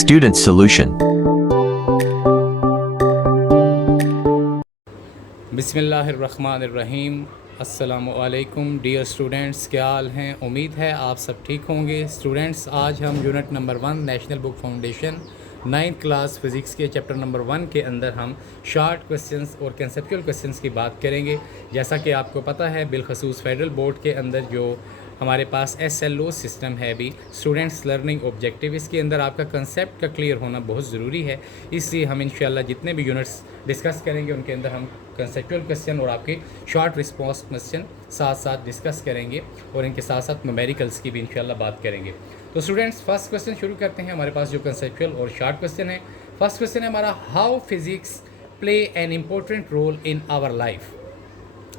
Student Solution. बिस्मिल्लाहिर्रहमानिर्रहीम। अस्सलामुअलैकुम dear students, क्या हाल हैं? उम्मीद है आप सब ठीक होंगे। स्टूडेंट्स, आज हम unit number 1 national book foundation 9th class physics के चैप्टर नंबर 1 के अंदर हम शॉर्ट क्वेश्चंस और कंसेप्चुअल क्वेश्चंस की बात करेंगे। जैसा कि आपको पता है, बिलखसूस फेडरल बोर्ड के अंदर जो हमारे पास SLO सिस्टम है भी, स्टूडेंट्स लर्निंग ऑब्जेक्टिव, इसके अंदर आपका कंसेप्ट का क्लियर होना बहुत ज़रूरी है। इसलिए हम इंशाल्लाह जितने भी यूनिट्स डिस्कस करेंगे उनके अंदर हम कंसेप्चुअल क्वेश्चन और आपके शॉर्ट रिस्पॉन्स क्वेश्चन साथ साथ डिस्कस करेंगे और इनके साथ साथ न्यूमेरिकल्स की भी इंशाल्लाह बात करेंगे। तो स्टूडेंट्स, फर्स्ट क्वेश्चन शुरू करते हैं। हमारे पास जो कंसेप्चुअल और शॉर्ट क्वेश्चन है, फर्स्ट क्वेश्चन है हमारा, how physics play an important role in our life.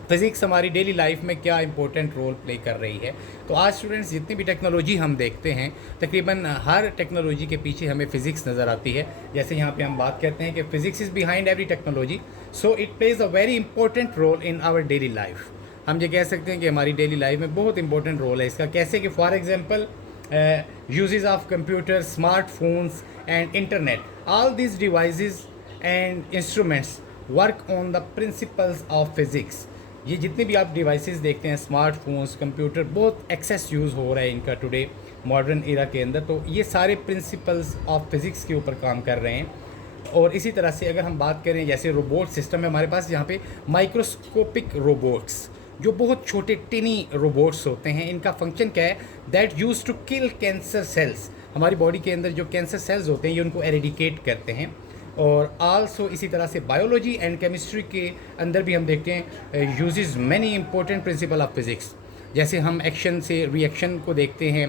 Physics हमारी डेली लाइफ में क्या इंपॉर्टेंट रोल प्ले कर रही है। तो आज स्टूडेंट्स, जितनी भी टेक्नोलॉजी हम देखते हैं, तकरीबन हर टेक्नोलॉजी के पीछे हमें फ़िज़िक्स नज़र आती है। जैसे यहाँ पे हम बात करते हैं कि physics is behind every technology, so it plays a very important role in our daily life. हम ये कह सकते हैं कि हमारी डेली लाइफ में बहुत इंपॉर्टेंट रोल है इसका। कैसे कि for example uses of computer, smartphones and internet, all this devices and instruments work on the principles of physics. ये जितने भी आप डिवाइसेस देखते हैं, स्मार्टफोन्स, कंप्यूटर, बहुत एक्सेस यूज़ हो रहा है इनका टुडे मॉडर्न एरा के अंदर। तो ये सारे प्रिंसिपल्स ऑफ फिज़िक्स के ऊपर काम कर रहे हैं। और इसी तरह से अगर हम बात करें, जैसे रोबोट सिस्टम है हमारे पास, यहाँ पे माइक्रोस्कोपिक रोबोट्स, जो बहुत छोटे टिनी रोबोट्स होते हैं, इनका फंक्शन क्या है, that use to kill cancer cells. हमारी बॉडी के अंदर जो कैंसर सेल्स होते हैं ये उनको एरेडिकेट करते हैं। और आल्सो इसी तरह से बायोलॉजी एंड केमिस्ट्री के अंदर भी हम देखते हैं uses many important principle of physics. जैसे हम एक्शन से रिएक्शन को देखते हैं,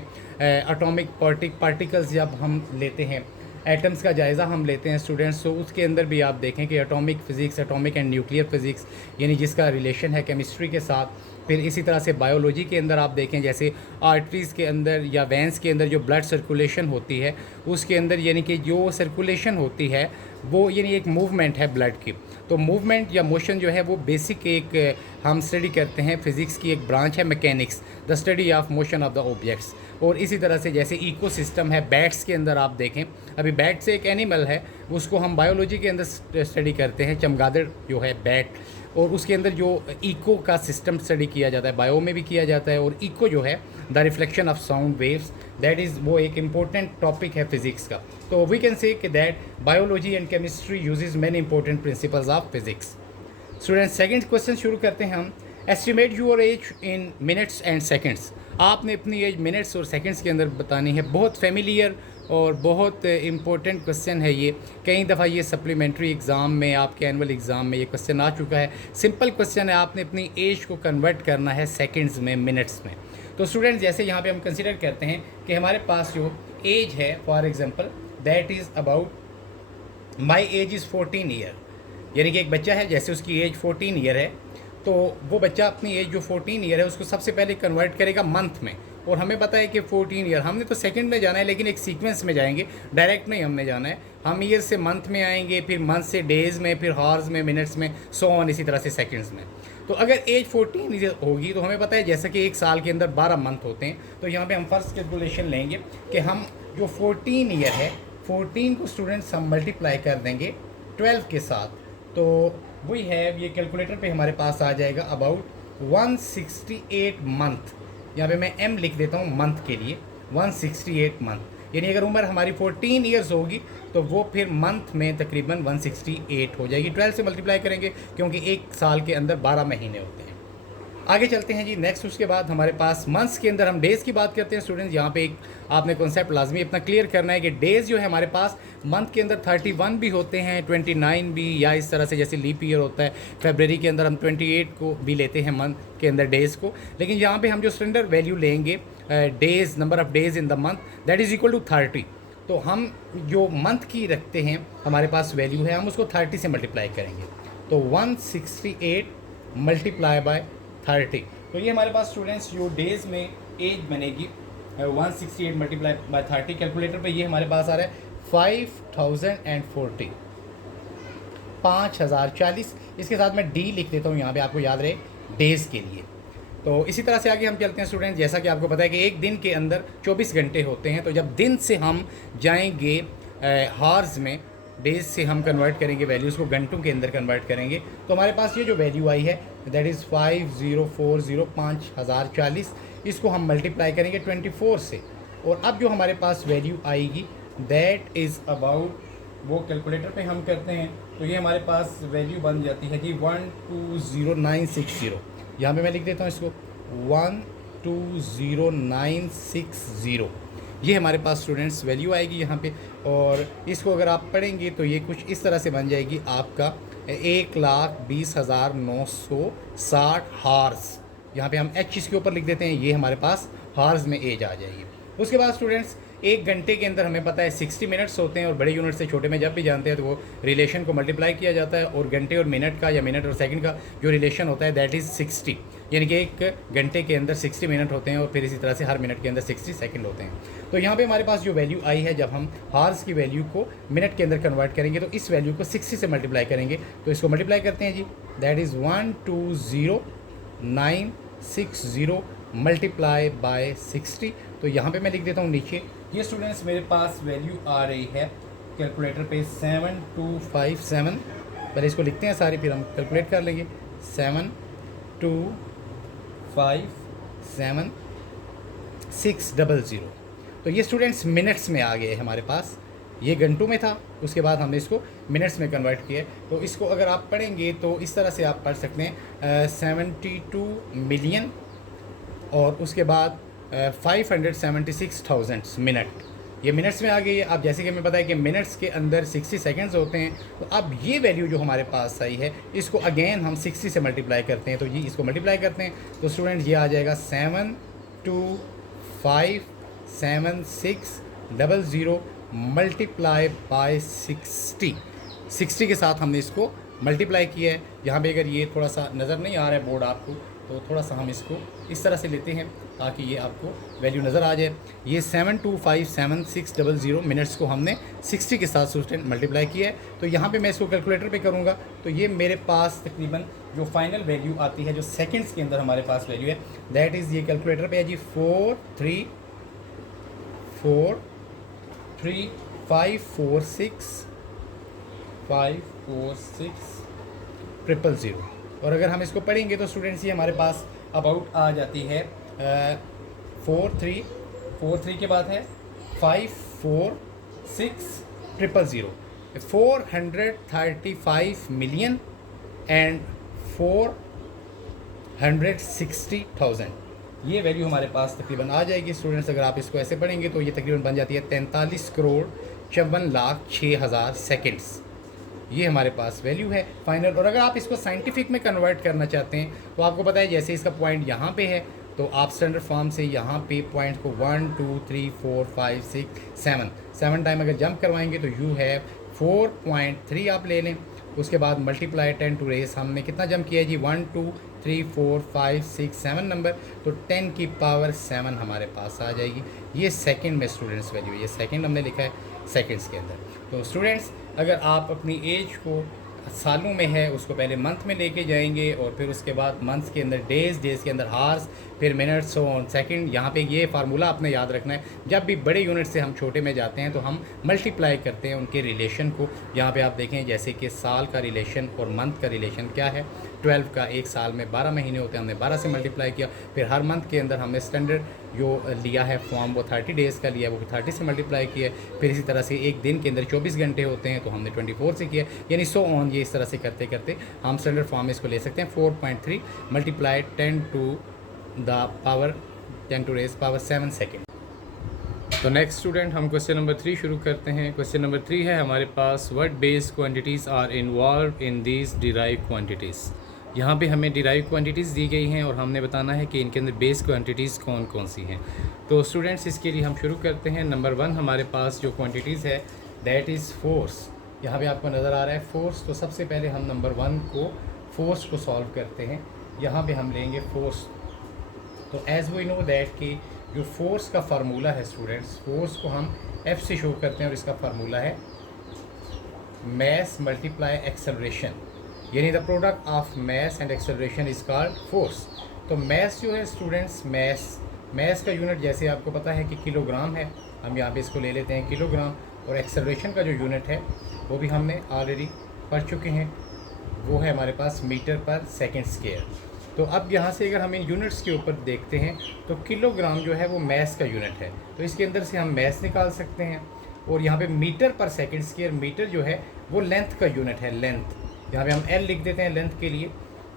एटॉमिक पार्टिकल्स जब हम लेते हैं, एटम्स का जायज़ा हम लेते हैं स्टूडेंट्स, तो उसके अंदर भी आप देखें कि atomic physics, atomic and nuclear physics, यानी जिसका रिलेशन है केमिस्ट्री के साथ। फिर इसी तरह से बायोलॉजी के अंदर आप देखें, जैसे आर्टरीज़ के अंदर या वेंस के अंदर जो ब्लड सर्कुलेशन होती है, उसके अंदर यानी कि जो सर्कुलेशन होती है वो यानी एक मूवमेंट है ब्लड की। तो मूवमेंट या मोशन जो है वो बेसिक एक हम स्टडी करते हैं, फिज़िक्स की एक ब्रांच है mechanics, the study of motion of the objects. और इसी तरह से जैसे इकोसिस्टम है, बैट्स के अंदर आप देखें, अभी बैट से एक एनिमल है, उसको हम बायोलॉजी के अंदर स्टडी करते हैं, चमगादड़ जो है बैट, और उसके अंदर जो इको का सिस्टम स्टडी किया जाता है, बायो में भी किया जाता है। और इको जो है the reflection of sound waves, that is वो एक इम्पोर्टेंट टॉपिक है फिज़िक्स का। तो वी कैन से कि that biology and chemistry uses many important principles of physics. Students, second question शुरू करते हैं हम। Estimate your age in minutes and seconds. आपने अपनी एज मिनट्स और सेकंड्स के अंदर बतानी है। बहुत फेमिलियर और बहुत इम्पोर्टेंट क्वेश्चन है ये। कई दफ़ा ये सप्लीमेंट्री एग्ज़ाम में, आपके एनुअल एग्ज़ाम में ये क्वेश्चन आ चुका है। सिंपल क्वेश्चन है, आपने अपनी एज को कन्वर्ट करना है सेकंड्स में, मिनट्स में। तो स्टूडेंट्स, जैसे यहाँ पे हम कंसिडर करते हैं कि हमारे पास जो एज है, for example that is about my age is 14 year, यानी कि एक बच्चा है, जैसे उसकी एज 14 ईयर है, तो वो बच्चा अपनी एज जो 14 ईयर है उसको सबसे पहले कन्वर्ट करेगा मंथ में। और हमें पता है कि 14 ईयर, हमने तो सेकंड में जाना है, लेकिन एक सीक्वेंस में जाएंगे, डायरेक्ट नहीं हमने जाना है। हम ईयर से मंथ में आएंगे, फिर मंथ से डेज़ में, फिर हार्स में, मिनट्स में, सो ऑन, इसी तरह से सेकंड्स में। तो अगर एज 14 ईयर होगी तो हमें पता है जैसा कि एक साल के अंदर 12 मंथ होते हैं। तो यहाँ पे हम फर्स्ट कैलकुलेशन लेंगे कि हम जो 14 ईयर है, 14 को स्टूडेंट्स हम मल्टीप्लाई कर देंगे 12 के साथ। तो वही है, ये कैलकुलेटर पे हमारे पास आ जाएगा अबाउट 168 मंथ। यहाँ पे मैं m लिख देता हूँ मंथ के लिए, 168 मंथ। यानी अगर उम्र हमारी 14 ईयर्स होगी तो वो फिर मंथ में तकरीबन 168 हो जाएगी। 12 से मल्टीप्लाई करेंगे क्योंकि एक साल के अंदर 12 महीने होते हैं। आगे चलते हैं जी नेक्स्ट। उसके बाद हमारे पास मंथ्स के अंदर हम डेज़ की बात करते हैं। स्टूडेंट्स, यहाँ पे एक आपने कॉन्सेप्ट लाजमी अपना क्लियर करना है कि डेज़ जो है हमारे पास मंथ के अंदर 31 भी होते हैं, 29 भी, या इस तरह से जैसे लीप ईयर होता है, फरवरी के अंदर हम 28 को भी लेते हैं मंथ के अंदर डेज़ को। लेकिन यहाँ पे हम जो स्टैंडर्ड वैल्यू लेंगे days, number of days in the month, that is equal to 30। तो हम जो मंथ की रखते हैं हमारे पास वैल्यू है, हम उसको 30 से मल्टीप्लाई करेंगे। तो 168 मल्टीप्लाई बाय 30। तो ये हमारे पास स्टूडेंट्स जो डेज़ में एज बनेगी 168 मल्टीप्लाई बाय 30, कैलकुलेटर पे ये हमारे पास आ रहा है 5040, 5040। इसके साथ मैं डी लिख देता हूँ यहाँ पे, आपको याद रहे, डेज़ के लिए। तो इसी तरह से आगे हम चलते हैं स्टूडेंट। जैसा कि आपको पता है कि एक दिन के अंदर 24 घंटे होते हैं, तो जब दिन से हम जाएंगे हार्स में, डेज से हम कन्वर्ट करेंगे, वैल्यूज़ को घंटों के अंदर कन्वर्ट करेंगे, तो हमारे पास ये जो वैल्यू आई है दैट इज़ 5040 इसको हम मल्टीप्लाई करेंगे 24 से, और अब जो हमारे पास वैल्यू आएगी दैट इज़ अबाउट, वो कैलकुलेटर पे हम करते हैं तो ये हमारे पास वैल्यू बन जाती है कि 120960। यहाँ पे मैं लिख देता हूँ इसको 120960, ये हमारे पास स्टूडेंट्स वैल्यू आएगी यहाँ पे। और इसको अगर आप पढ़ेंगे तो ये कुछ इस तरह से बन जाएगी आपका 1,20,960 हार्स। यहाँ पे हम एच इसके ऊपर लिख देते हैं, ये हमारे पास हार्स में एज आ जाएगी। उसके बाद स्टूडेंट्स एक घंटे के अंदर हमें पता है 60 मिनट्स होते हैं, और बड़े यूनिट से छोटे में जब भी जानते हैं तो वो रिलेशन को मल्टीप्लाई किया जाता है, और घंटे और मिनट का या मिनट और सेकंड का जो रिलेशन होता है दैट इज़ 60, यानी कि एक घंटे के अंदर 60 मिनट होते हैं और फिर इसी तरह से हर मिनट के अंदर 60 सेकंड होते हैं। तो यहाँ पे हमारे पास जो वैल्यू आई है, जब हम हार्स की वैल्यू को मिनट के अंदर कन्वर्ट करेंगे तो इस वैल्यू को 60 से मल्टीप्लाई करेंगे, तो इसको मल्टीप्लाई करते हैं जी, दैट इज़ 120960 मल्टीप्लाई बाय 60। तो यहाँ पे मैं लिख देता हूँ नीचे, ये स्टूडेंट्स मेरे पास वैल्यू आ रही है कैलकुलेटर पे 7257, पहले इसको लिखते हैं सारी, फिर हम कैलकुलेट कर लेंगे। 7257,600। तो ये स्टूडेंट्स मिनट्स में आ गए हमारे पास, ये घंटों में था, उसके बाद हमने इसको मिनट्स में कन्वर्ट किया। तो इसको अगर आप पढ़ेंगे तो इस तरह से आप पढ़ सकते हैं 72 मिलियन और उसके बाद 576,000 मिनट, ये मिनट्स में आ गई है। अब जैसे कि हमें पता है कि मिनट्स के अंदर 60 सेकंड्स होते हैं, तो अब ये वैल्यू जो हमारे पास आई है इसको अगेन हम 60 से मल्टीप्लाई करते हैं, तो ये इसको मल्टीप्लाई करते हैं तो स्टूडेंट ये आ जाएगा 7257,600 मल्टीप्लाई बाय 60 के साथ हमने इसको मल्टीप्लाई किया है। यहाँ पे अगर ये थोड़ा सा नज़र नहीं आ रहा है बोर्ड आपको, तो थोड़ा सा हम इसको इस तरह से लेते हैं ताकि ये आपको वैल्यू नज़र आ जाए। ये 7257,600 मिनट्स को हमने 60 के साथ स्टूडेंट मल्टीप्लाई किया है। तो यहाँ पे मैं इसको कैलकुलेटर पे करूँगा तो ये मेरे पास तकरीबन जो फाइनल वैल्यू आती है, जो सेकंड्स के अंदर हमारे पास वैल्यू है, दैट इज़, ये कैलकुलेटर पे है जी 4343546,000। और अगर हम इसको पढ़ेंगे तो स्टूडेंट्स ये हमारे पास अबाउट आ जाती है 43 के बाद है 546,000, 435 मिलियन एंड 460,000, ये वैल्यू हमारे पास तकरीबन आ जाएगी स्टूडेंट्स। अगर आप इसको ऐसे पढ़ेंगे तो ये तकरीबन बन जाती है 43,54,06,000 सेकेंड्स, ये हमारे पास वैल्यू है फाइनल। और अगर आप इसको साइंटिफिक में कन्वर्ट करना चाहते हैं तो आपको पता है जैसे इसका पॉइंट यहाँ पे है, तो आप स्टैंडर्ड फॉर्म से यहाँ पे पॉइंट को 1 2 3 4 5 6 7 टाइम अगर जंप करवाएंगे तो यू हैव 4.3 आप ले लें, उसके बाद मल्टीप्लाई 10 टू रेस, हमने कितना जंप किया है जी 1 2 3 4 5 6 7 नंबर, तो 10 की पावर 7 हमारे पास आ जाएगी। ये सेकंड में स्टूडेंट्स वैल्यू, ये सेकंड हमने लिखा है सेकंड्स के अंदर। तो स्टूडेंट्स अगर आप अपनी एज को सालों में है उसको पहले मंथ में लेके जाएंगे, और फिर उसके बाद मंथ्स के अंदर डेज़ के अंदर हार्स, फिर मिनट्स और सेकंड। यहाँ पे ये फार्मूला आपने याद रखना है, जब भी बड़े यूनिट से हम छोटे में जाते हैं तो हम मल्टीप्लाई करते हैं उनके रिलेशन को। यहाँ पे आप देखें जैसे कि साल का रिलेशन और मंथ का रिलेशन क्या है, 12 का, एक साल में 12 महीने होते हैं, हमने 12 से मल्टीप्लाई किया। फिर हर मंथ के अंदर हमने स्टैंडर्ड जो लिया है फॉर्म वो 30 डेज़ का लिया है, वो 30 से मल्टीप्लाई किया। फिर इसी तरह से एक दिन के अंदर 24 घंटे होते हैं तो हमने 24 से किया, यानी सो ऑन। ये इस तरह से करते करते हम स्टैंडर्ड फॉर्म में इसको ले सकते हैं 4.3 multiply 10 to the power 10 to raise power 7 second. तो नेक्स्ट स्टूडेंट हम क्वेश्चन नंबर 3 शुरू करते हैं। क्वेश्चन नंबर 3 है हमारे पास, what base quantities are involve in these derive quantities. यहाँ पे हमें डिराइव क्वांटिटीज़ दी गई हैं और हमने बताना है कि इनके अंदर बेस क्वांटिटीज़ कौन कौन सी हैं। तो स्टूडेंट्स इसके लिए हम शुरू करते हैं। नंबर 1 हमारे पास जो क्वांटिटीज़ है दैट इज़ फोर्स। यहाँ पे आपको नज़र आ रहा है फोर्स। तो सबसे पहले हम नंबर 1 को फोर्स को सॉल्व करते हैं। यहाँ पे हम लेंगे फोर्स। तो एज़ वी नो दैट कि जो फोर्स का फार्मूला है स्टूडेंट्स, फोर्स को हम F से शो करते हैं और इसका फार्मूला है मास मल्टीप्लाई एक्सेलरेशन, यानी the product of mass and acceleration is called force. तो मास जो है स्टूडेंट्स, मास का यूनिट जैसे आपको पता है कि किलोग्राम है, हम यहाँ पे इसको ले लेते हैं किलोग्राम। और एक्सेलरेशन का जो यूनिट है वो भी हमने ऑलरेडी पढ़ चुके हैं, वो है हमारे पास मीटर पर सेकंड स्क्वायर। तो अब यहाँ से अगर हम इन यूनिट्स के ऊपर देखते हैं तो किलोग्राम जो है वो मैस का यूनिट है, तो इसके अंदर से हम मैस निकाल सकते हैं। और यहाँ पे मीटर पर सेकंड स्क्वायर, मीटर जो है वो लेंथ का यूनिट है, लेंथ यहाँ पे हम एल लिख देते हैं लेंथ के लिए।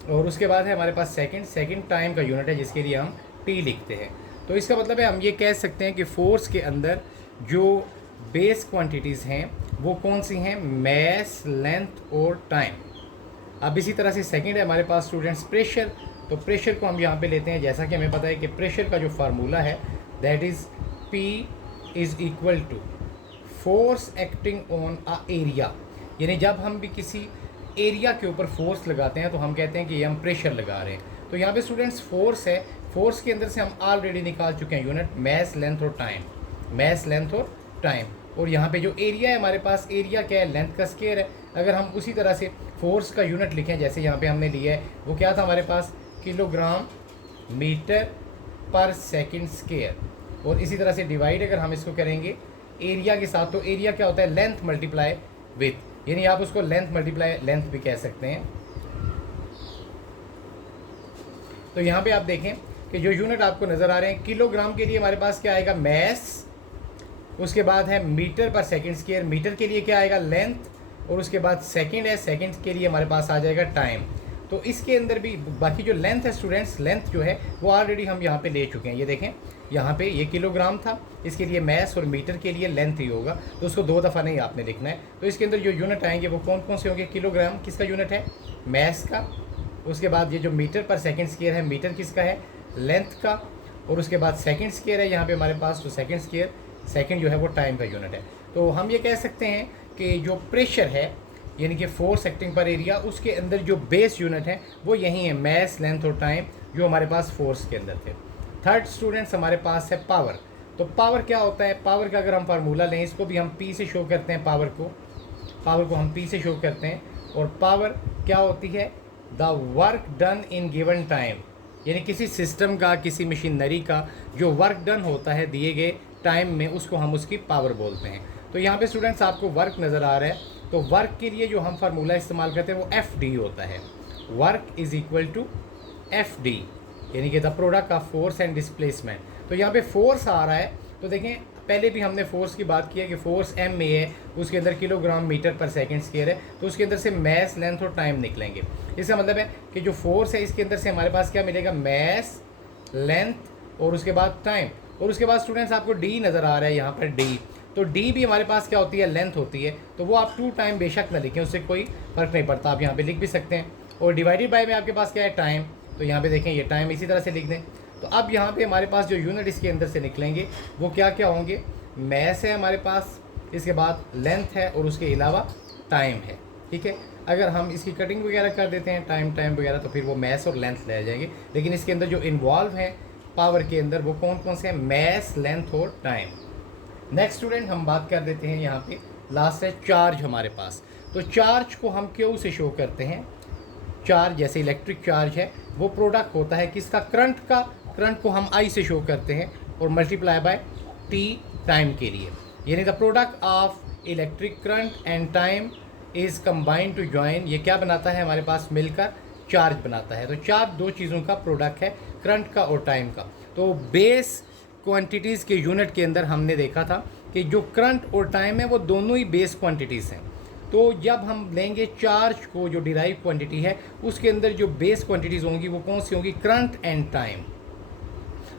और उसके बाद है हमारे पास सेकंड, सेकंड टाइम का यूनिट है जिसके लिए हम टी लिखते हैं। तो इसका मतलब है हम ये कह सकते हैं कि फोर्स के अंदर जो बेस क्वांटिटीज़ हैं वो कौन सी हैं, मैस, लेंथ और टाइम। अब इसी तरह से सेकंड है हमारे पास स्टूडेंट्स प्रेशर। तो प्रेशर को हम यहाँ पे लेते हैं, जैसा कि हमें पता है कि प्रेशर का जो फार्मूला है that is P is equal to force acting on a area. यानी जब हम भी किसी एरिया के ऊपर फोर्स लगाते हैं तो हम कहते हैं कि ये हम प्रेशर लगा रहे हैं। तो यहाँ पे स्टूडेंट्स फोर्स है, फोर्स के अंदर से हम ऑलरेडी निकाल चुके हैं यूनिट मैस, लेंथ और टाइम, मैस, लेंथ और टाइम। और यहाँ पे जो एरिया है हमारे पास, एरिया क्या है, लेंथ का स्क्वायर है। अगर हम उसी तरह से फोर्स का यूनिट लिखें जैसे यहाँ पे हमने लिया है, वो क्या था हमारे पास, किलोग्राम मीटर पर सेकंड स्क्वायर। और इसी तरह से डिवाइड अगर हम इसको करेंगे एरिया के साथ, तो एरिया क्या होता है, लेंथ मल्टीप्लाई विथ, यानी आप उसको लेंथ मल्टीप्लाई लेंथ भी कह सकते हैं। तो यहाँ पे आप देखें कि जो यूनिट आपको नज़र आ रहे हैं, किलोग्राम के लिए हमारे पास क्या आएगा, मैस, उसके बाद है मीटर पर सेकंड स्क्वायर, मीटर के लिए क्या आएगा, लेंथ, और उसके बाद सेकंड है, सेकंड के लिए हमारे पास आ जाएगा टाइम। तो इसके अंदर भी बाकी जो लेंथ है स्टूडेंट्स, लेंथ जो है वो ऑलरेडी हम यहाँ पे ले चुके हैं। ये देखें यहाँ पे ये किलोग्राम था, इसके लिए मैस, और मीटर के लिए लेंथ ही होगा, तो उसको दो दफ़ा नहीं आपने लिखना है। तो इसके अंदर जो यूनिट आएंगे वो कौन कौन से होंगे, किलोग्राम किसका यूनिट है, मैस का, उसके बाद ये जो मीटर पर सेकंड स्क्वायर है, मीटर किसका है, लेंथ का, और उसके बाद सेकंड स्क्वायर है यहाँ पे हमारे पास, तो सेकंड स्क्वायर, सेकंड जो है वो टाइम का यूनिट है। तो हम ये कह सकते हैं कि जो प्रेशर है यानी कि फोर्स एक्टिंग पर एरिया, उसके अंदर जो बेस यूनिट है वो यही है, मैस, लेंथ और टाइम, जो हमारे पास फोर्स के अंदर थे। थर्ड स्टूडेंट्स हमारे पास है पावर। तो पावर क्या होता है, पावर का अगर हम फार्मूला लें, इसको भी हम P से शो करते हैं, पावर को हम P से शो करते हैं। और पावर क्या होती है, the work done in given time, यानी किसी सिस्टम का, किसी मशीनरी का जो वर्क डन होता है दिए गए टाइम में, उसको हम उसकी पावर बोलते हैं। तो यहाँ पे स्टूडेंट्स आपको वर्क नज़र आ रहा है, तो वर्क के लिए जो हम फार्मूला इस्तेमाल करते हैं वो FD होता है, work is equal to FD, यानी कि the product of force and displacement. तो यहाँ पे फोर्स आ रहा है, तो देखें पहले भी हमने फोर्स की बात की है कि फोर्स MA है, उसके अंदर किलोग्राम मीटर पर सेकंड स्क्वायर है, तो उसके अंदर से मैस, लेंथ और टाइम निकलेंगे। इसका मतलब है कि जो फोर्स है इसके अंदर से हमारे पास क्या मिलेगा, मैस, लेंथ और उसके बाद टाइम। और उसके बाद स्टूडेंट्स आपको D नज़र आ रहा है यहाँ पर, D, तो D भी हमारे पास क्या होती है, लेंथ होती है। तो वो आप 2 टाइम बेशक ना लिखें, उससे कोई फ़र्क नहीं पड़ता, आप यहाँ पे लिख भी सकते हैं। और डिवाइडेड बाय में आपके पास क्या है, टाइम, तो यहाँ पे देखें ये टाइम इसी तरह से लिख दें। तो अब यहाँ पे हमारे पास जो यूनिट इसके अंदर से निकलेंगे वो क्या क्या होंगे, मैस है हमारे पास, इसके बाद लेंथ है, और उसके अलावा टाइम है। ठीक है, अगर हम इसकी कटिंग वगैरह कर देते हैं टाइम वगैरह, तो फिर वो मैस और लेंथ ले जाएंगे। लेकिन इसके अंदर जो इन्वॉल्व हैं पावर के अंदर वो कौन कौन से हैं, मैस, लेंथ और टाइम। नेक्स्ट स्टूडेंट हम बात कर देते हैं, यहाँ पे लास्ट है चार्ज हमारे पास। तो चार्ज को हम क्यू से शो करते हैं, चार्ज जैसे इलेक्ट्रिक चार्ज है वो प्रोडक्ट होता है किसका, करंट का, करंट को हम I से शो करते हैं और मल्टीप्लाई बाय T टाइम के लिए, यानी the product of electric current and time is combined to join, ये क्या बनाता है हमारे पास, मिलकर चार्ज बनाता है। तो चार्ज दो चीज़ों का प्रोडक्ट है, करंट का और टाइम का। तो बेस क्वांटिटीज़ के यूनिट के अंदर हमने देखा था कि जो करंट और टाइम है वो दोनों ही बेस क्वांटिटीज़ हैं। तो जब हम लेंगे चार्ज को, जो डिराइव क्वांटिटी है, उसके अंदर जो बेस क्वांटिटीज़ होंगी वो कौन सी होंगी, करंट एंड टाइम।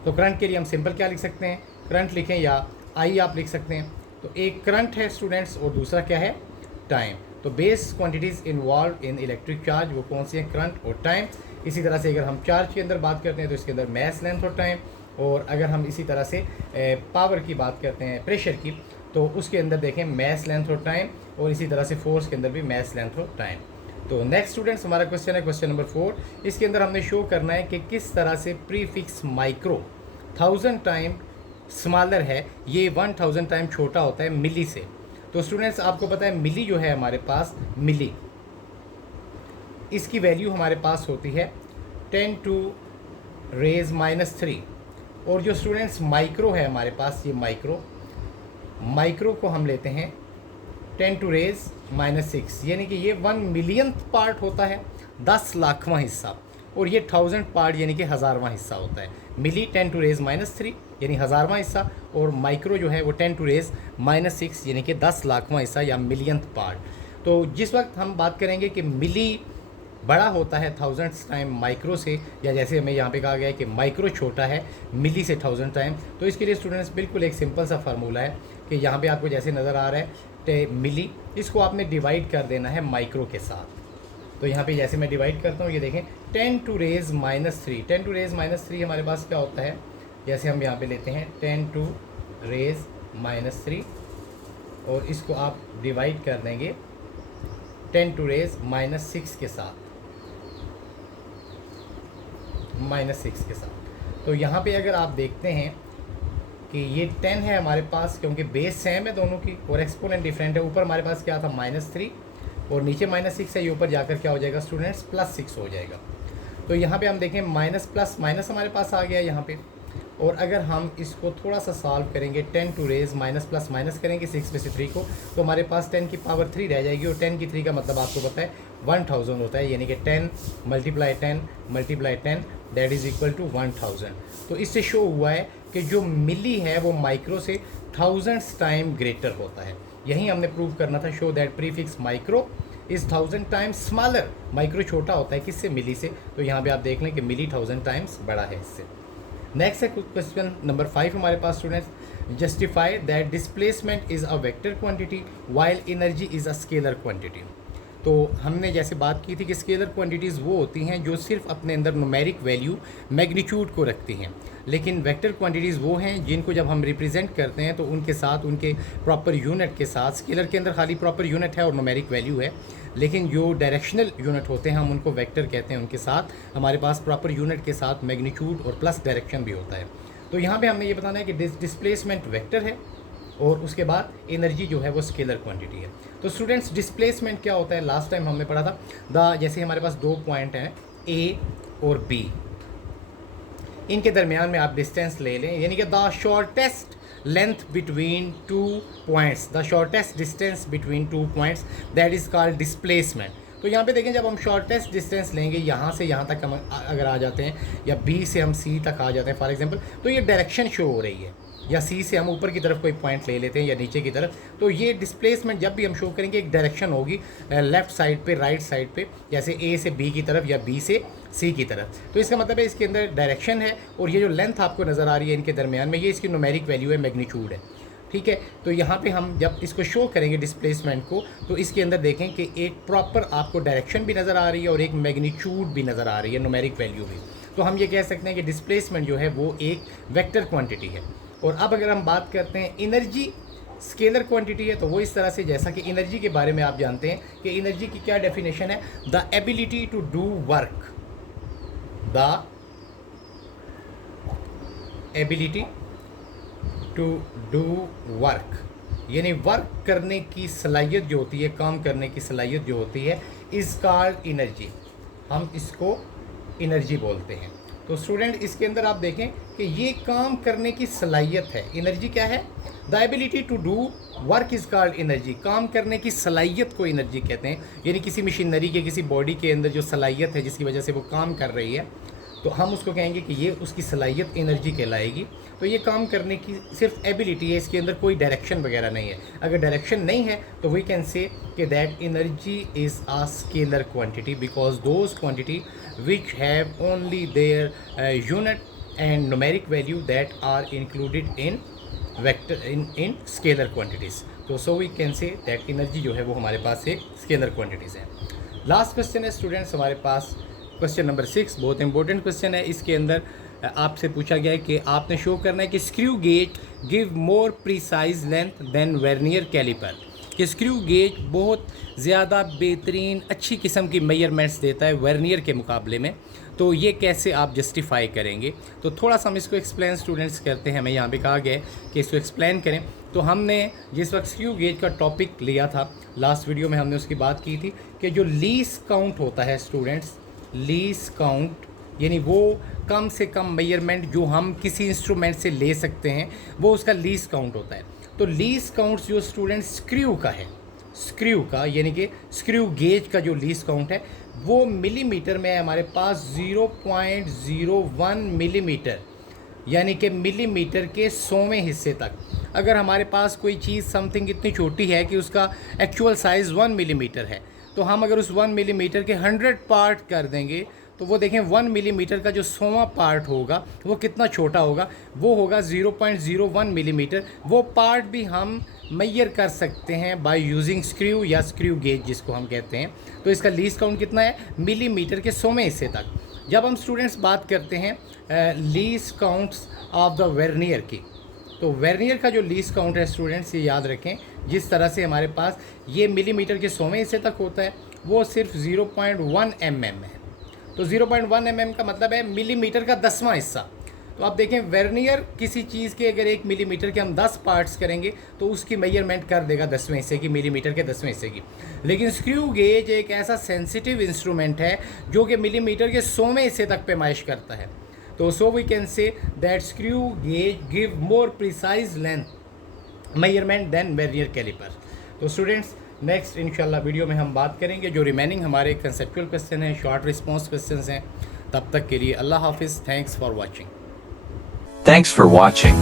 तो करंट के लिए हम सिंपल क्या लिख सकते हैं, करंट लिखें या I आप लिख सकते हैं। तो एक करंट है स्टूडेंट्स और दूसरा क्या है, टाइम। तो base quantities involve in electric charge वो कौन सी हैं, करंट और टाइम। इसी तरह से अगर हम चार्ज के अंदर बात करते हैं तो इसके अंदर मैस, लेंथ और टाइम। और अगर हम इसी तरह से पावर की बात करते हैं, प्रेशर की, तो उसके अंदर देखें मैस, लेंथ और टाइम। और इसी तरह से फोर्स के अंदर भी मैस, लेंथ और टाइम। तो नेक्स्ट स्टूडेंट्स हमारा क्वेश्चन है क्वेश्चन नंबर 4। इसके अंदर हमने शो करना है कि किस तरह से प्रीफिक्स माइक्रो 1000 टाइम स्मॉलर है, ये 1000 टाइम छोटा होता है मिली से। तो स्टूडेंट्स आपको पता है मिली जो है हमारे पास, मिली इसकी वैल्यू हमारे पास होती है 10⁻³ और जो स्टूडेंट्स माइक्रो है हमारे पास, ये माइक्रो माइक्रो को हम लेते हैं 10⁻⁻⁶, यानी कि ये 1 मिलियंथ पार्ट होता है, 10 लाखवां हिस्सा, और ये 1000 पार्ट यानी कि हज़ारवां हिस्सा होता है। मिली 10⁻³ यानी हज़ारवां हिस्सा, और माइक्रो जो है वो 10⁻⁻⁶ यानी कि 10 लाखवां हिस्सा या मिलियंथ पार्ट। तो जिस वक्त हम बात करेंगे कि मिली बड़ा होता है 1000 टाइम माइक्रो से, या जैसे हमें यहाँ पे कहा गया है कि माइक्रो छोटा है मिली से 1000 टाइम, तो इसके लिए स्टूडेंट्स बिल्कुल एक सिंपल सा फार्मूला है कि यहाँ पे आपको जैसे नज़र आ रहा है मिली, इसको आपने डिवाइड कर देना है माइक्रो के साथ। तो यहाँ पे जैसे मैं डिवाइड करता हूँ, ये देखें 10⁻⁻3, 10⁻⁻3 हमारे पास क्या होता है, जैसे हम यहाँ पे लेते हैं 10⁻⁻3 और इसको आप डिवाइड कर देंगे 10⁻⁻6 के साथ, -6 के साथ। तो यहाँ पे अगर आप देखते हैं कि ये 10 है हमारे पास, क्योंकि बेस सेम है दोनों की और एक्सपोनेंट डिफरेंट है। ऊपर हमारे पास क्या था -3 और नीचे -6 है, ये ऊपर जाकर क्या हो जाएगा स्टूडेंट्स +6 हो जाएगा। तो यहाँ पे हम देखें माइनस प्लस माइनस हमारे पास आ गया यहाँ पे, और अगर हम इसको थोड़ा सा सॉल्व करेंगे 10⁻⁻ प्लस माइनस करेंगे 6 में से 3 को, तो हमारे पास 10 की पावर 3 रह जाएगी, और 10 की 3 का मतलब आपको पता है 1000 होता है, यानी कि 10 × 10 × 10 दैट इज़ इक्वल टू 1000। तो इससे शो हुआ है कि जो मिली है वो माइक्रो से 1000 टाइम ग्रेटर होता है। यही हमने प्रूव करना था, show that prefix micro is 1000 times smaller. Micro छोटा होता है किससे, मिली से। तो यहाँ पे आप देख लें कि मिली 1000 टाइम्स बड़ा है इससे। नेक्स्ट है क्वेश्चन नंबर 5 हमारे पास students, justify that displacement is a vector quantity while energy is a scalar quantity. तो हमने जैसे बात की थी कि स्केलर क्वांटिटीज़ वो होती हैं जो सिर्फ अपने अंदर न्यूमेरिक वैल्यू मैग्नीट्यूड को रखती हैं, लेकिन वेक्टर क्वांटिटीज़ वो हैं जिनको जब हम रिप्रेजेंट करते हैं तो उनके साथ उनके प्रॉपर यूनिट के साथ, स्केलर के अंदर खाली प्रॉपर यूनिट है और न्यूमेरिक वैल्यू है, लेकिन जो डायरेक्शनल यूनिट होते हैं हम उनको वेक्टर कहते हैं, उनके साथ हमारे पास प्रॉपर यूनिट के साथ मैग्नीट्यूड और प्लस डायरेक्शन भी होता है। तो यहाँ पे हमने ये बताना है कि डिस्प्लेसमेंट वेक्टर है और उसके बाद एनर्जी जो है वो स्केलर क्वांटिटी है। तो स्टूडेंट्स डिस्प्लेसमेंट क्या होता है, लास्ट टाइम हमने पढ़ा था जैसे हमारे पास 2 पॉइंट हैं ए और बी, इनके दरमियान में आप डिस्टेंस ले लें, यानी कि the shortest length between 2 points, the shortest distance between 2 points that is called displacement. तो यहाँ पे देखें जब हम शॉर्टेस्ट डिस्टेंस लेंगे, यहाँ से यहाँ तक हम अगर आ जाते हैं या बी से हम सी तक आ जाते हैं फॉर एग्जांपल, तो ये डायरेक्शन शो हो रही है, या सी से हम ऊपर की तरफ कोई पॉइंट ले लेते हैं या नीचे की तरफ, तो ये डिस्प्लेसमेंट जब भी हम शो करेंगे एक डायरेक्शन होगी लेफ़्ट साइड पे, राइट साइड पे, जैसे ए से बी की तरफ या बी से सी की तरफ। तो इसका मतलब है इसके अंदर डायरेक्शन है, और ये जो लेंथ आपको नज़र आ रही है इनके दरमियान में, ये इसकी न्यूमेरिक वैल्यू है, मैग्नीट्यूड है, ठीक है। तो यहाँ पे हम जब इसको शो करेंगे डिस्प्लेसमेंट को, तो इसके अंदर देखें कि एक प्रॉपर आपको डायरेक्शन भी नज़र आ रही है और एक मैग्नीट्यूड भी नज़र आ रही है, न्यूमेरिक वैल्यू भी। तो हम ये कह सकते हैं कि डिस्प्लेसमेंट जो है वो एक वेक्टर क्वांटिटी है। और अब अगर हम बात करते हैं एनर्जी स्केलर क्वांटिटी है, तो वो इस तरह से, जैसा कि एनर्जी के बारे में आप जानते हैं कि एनर्जी की क्या डेफिनेशन है, the ability to do work, the ability to do work, यानी वर्क करने की सलाहियत जो होती है, काम करने की सलाहियत जो होती है, इज़ कॉल्ड एनर्जी, हम इसको एनर्जी बोलते हैं। तो स्टूडेंट इसके अंदर आप देखें कि ये काम करने की सलाहियत है, एनर्जी क्या है, the ability to do work is called energy, काम करने की सलाहियत को एनर्जी कहते हैं, यानी किसी मशीनरी के, किसी बॉडी के अंदर जो सलाहियत है जिसकी वजह से वो काम कर रही है, तो हम उसको कहेंगे कि ये उसकी सलाहियत एनर्जी कहलाएगी। तो ये काम करने की सिर्फ एबिलिटी है, इसके अंदर कोई डायरेक्शन वगैरह नहीं है। अगर डायरेक्शन नहीं है तो वी कैन से कि that energy is a scalar quantity, because those quantity which have only their unit and numeric value that are included in vector in scalar quantities. तो so we can say that energy जो है वो हमारे पास एक scalar quantities है। Last question है students हमारे पास, क्वेश्चन नंबर 6, बहुत इंपॉर्टेंट क्वेश्चन है। इसके अंदर आपसे पूछा गया है कि आपने शो करना है कि screw gauge give more precise length than vernier calliper, कि स्क्रू गेज बहुत ज़्यादा बेहतरीन अच्छी किस्म की मेजरमेंट्स देता है वर्नियर के मुकाबले में। तो ये कैसे आप जस्टिफाई करेंगे, तो थोड़ा सा हम इसको एक्सप्लेन स्टूडेंट्स करते हैं। हमें यहाँ पे कहा गया है कि इसको एक्सप्लेन करें। तो हमने जिस वक्त स्क्रू गेज का टॉपिक लिया था, लास्ट वीडियो में हमने उसकी बात की थी कि जो लीस्ट काउंट होता है स्टूडेंट्स, लीस्ट काउंट यानी वो कम से कम मेजरमेंट जो हम किसी इंस्ट्रूमेंट से ले सकते हैं, वो उसका लीस्ट काउंट होता है। तो लीस्ट काउंट जो स्टूडेंट स्क्रू का है, स्क्रू का यानी कि स्क्रू गेज का जो लीस्ट काउंट है वो मिलीमीटर में है हमारे पास 0.01 मिलीमीटर, यानी कि मिलीमीटर के 100वें हिस्से तक। अगर हमारे पास कोई चीज़ समथिंग इतनी छोटी है कि उसका एक्चुअल साइज़ 1 मिलीमीटर है, तो हम अगर उस 1 मिलीमीटर के 100 पार्ट कर देंगे तो वो देखें 1 मिलीमीटर का जो 100वां पार्ट होगा वो कितना छोटा होगा, वो होगा 0.01 मिलीमीटर। वो पार्ट भी हम मेजर कर सकते हैं बाय यूजिंग स्क्रू या स्क्रू गेज जिसको हम कहते हैं। तो इसका लीस्ट काउंट कितना है, मिलीमीटर के 100वें हिस्से तक। जब हम स्टूडेंट्स बात करते हैं least counts of the vernier की, तो वर्नियर का जो लीस्ट काउंट है स्टूडेंट्स ये याद रखें, जिस तरह से हमारे पास ये मिलीमीटर के 100वें हिस्से तक होता है वो सिर्फ 0.1 mm है। तो 0.1 mm का मतलब है मिलीमीटर का 10वां हिस्सा। तो आप देखें वर्नियर किसी चीज़ के अगर 1 मिलीमीटर के हम 10 पार्ट्स करेंगे तो उसकी मेजरमेंट कर देगा 10वें हिस्से की, मिलीमीटर के 10वें हिस्से की। लेकिन स्क्रू गेज एक ऐसा सेंसिटिव इंस्ट्रूमेंट है जो कि मिलीमीटर के 100वें हिस्से तक पैमाइश करता है। तो so we can say that screw gauge give more precise length measurement than vernier calliper. तो स्टूडेंट्स नेक्स्ट इंशाल्लाह वीडियो में हम बात करेंगे जो रिमेनिंग हमारे कंसेप्चुअल क्वेश्चन हैं, शॉर्ट रिस्पॉन्स क्वेश्चन हैं। तब तक के लिए अल्लाह हाफिज़, thanks for watching. Thanks for watching.